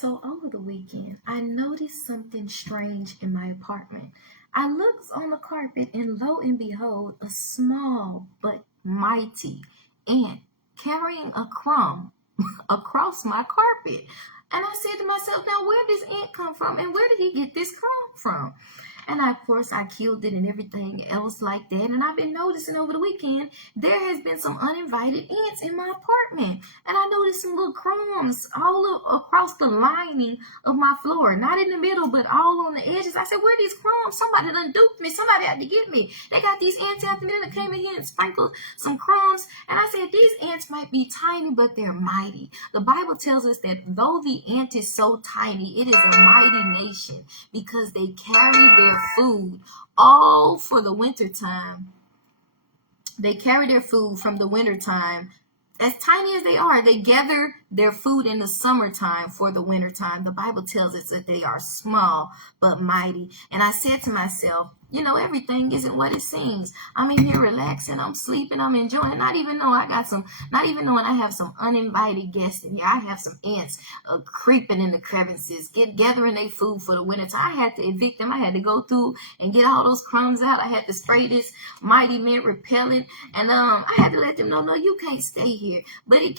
So over the weekend, I noticed something strange in my apartment. I looked on the carpet, and lo and behold, a small but mighty ant carrying a crumb across my carpet. And I said to myself, now where does ant come from, and where did he get this crumb from? And of course, I killed it and everything else like that. And I've been noticing over the weekend, there has been some uninvited ants in my apartment. And I noticed some little crumbs across the lining of my floor. Not in the middle, but all on the edges. I said, where are these crumbs? Somebody done duped me. Somebody had to get me. They got these ants after me. They came in here and sprinkled some crumbs. And I said, these ants might be tiny, but they're mighty. The Bible tells us that though the ant is so tiny, it is a mighty nation because they carry their food all for the winter time. They carry their food from the winter time. As tiny as they are, they gather their food in the summertime for the wintertime. The Bible tells us that they are small but mighty. And I said to myself, everything isn't what it seems. I'm in here relaxing, I'm sleeping, I'm enjoying, not even knowing I have some uninvited guests in here. I have some ants creeping in the crevices, gathering their food for the wintertime. I had to evict them. I had to go through and get all those crumbs out. I had to spray this mighty mint repellent, and I had to let them know, no, you can't stay here. But it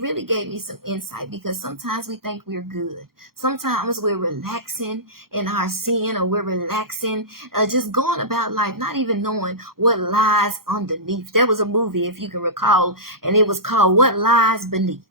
really gave me some insight, because sometimes we think we're good. Sometimes we're relaxing in our sin, or we're relaxing just going about life, not even knowing what lies underneath. There was a movie, if you can recall, and it was called What Lies Beneath.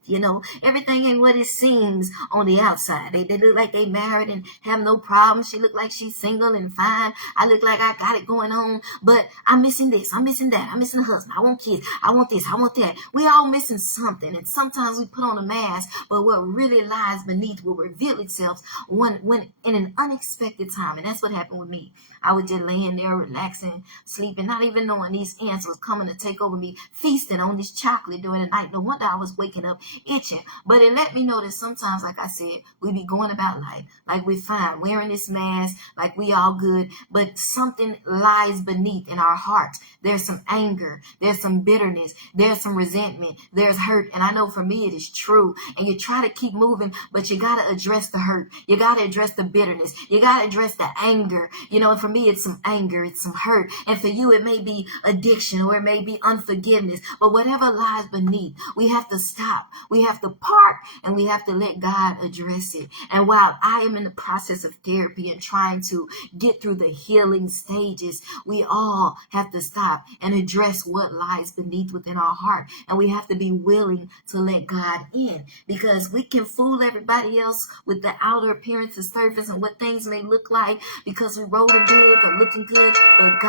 Everything ain't what it seems on the outside. They look like they married and have no problems. She look like she's single and fine. I look like I got it going on, but I'm missing this, I'm missing that, I'm missing a husband, I want kids, I want this, I want that. We all missing something, and sometimes we put on a mask, but what really lies beneath will reveal itself when in an unexpected time. And that's what happened with me. I was just laying there relaxing, sleeping, not even knowing these ants was coming to take over me, feasting on this chocolate during the night. No wonder I was waking up itching. But it let me know that sometimes, like I said, we be going about life like we're fine, wearing this mask, like we all good, but something lies beneath in our heart. There's some anger, there's some bitterness, there's some resentment, there's hurt. And I know for me it is true. And you try to keep moving, but you got to address the hurt. You got to address the bitterness. You got to address the anger. And for me, it's some anger, it's some hurt. And for you, it may be addiction, or it may be unforgiveness. But whatever lies beneath, we have to stop. We have to park, and we have to let God address it. And while I am in the process of therapy and trying to get through the healing stages, we all have to stop and address what lies beneath within our heart. And we have to be willing to let God in, because we can fool everybody else with the outer appearance, the surface, and what things may look like, because we're rolling good or looking good. But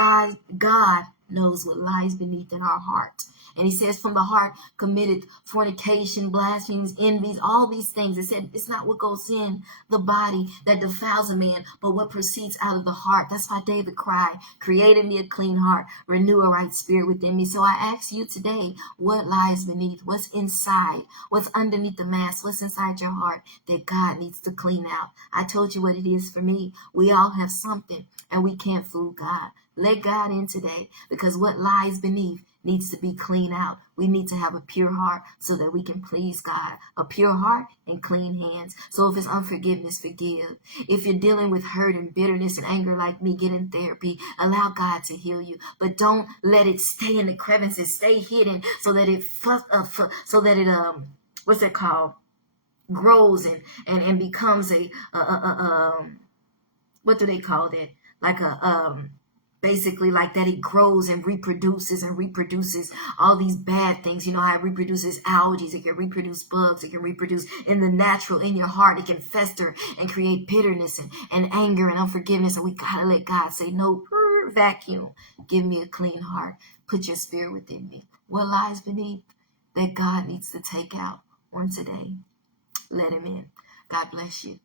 God knows what lies beneath in our heart. And he says, from the heart committed fornication, blasphemies, envies, all these things. It said it's not what goes in the body that defiles a man, but what proceeds out of the heart. That's why David cried, created me a clean heart, renew a right spirit within me. So I ask you today, what lies beneath? What's inside? What's underneath the mask? What's inside your heart that God needs to clean out? I told you what it is for me. We all have something, and we can't fool God. Let God in today, because what lies beneath needs to be cleaned out. We need to have a pure heart so that we can please God. A pure heart and clean hands. So if it's unforgiveness, forgive. If you're dealing with hurt and bitterness and anger like me, get in therapy. Allow God to heal you. But don't let it stay in the crevices, stay hidden, so that it what's it called? Grows and becomes what do they call that? Like basically like that, it grows and reproduces all these bad things. How it reproduces algae, it can reproduce bugs, it can reproduce in the natural, in your heart. It can fester and create bitterness and anger and unforgiveness. And we gotta let God say, no, vacuum, give me a clean heart, put your spirit within me. What lies beneath that God needs to take out on today? Let him in. God bless you.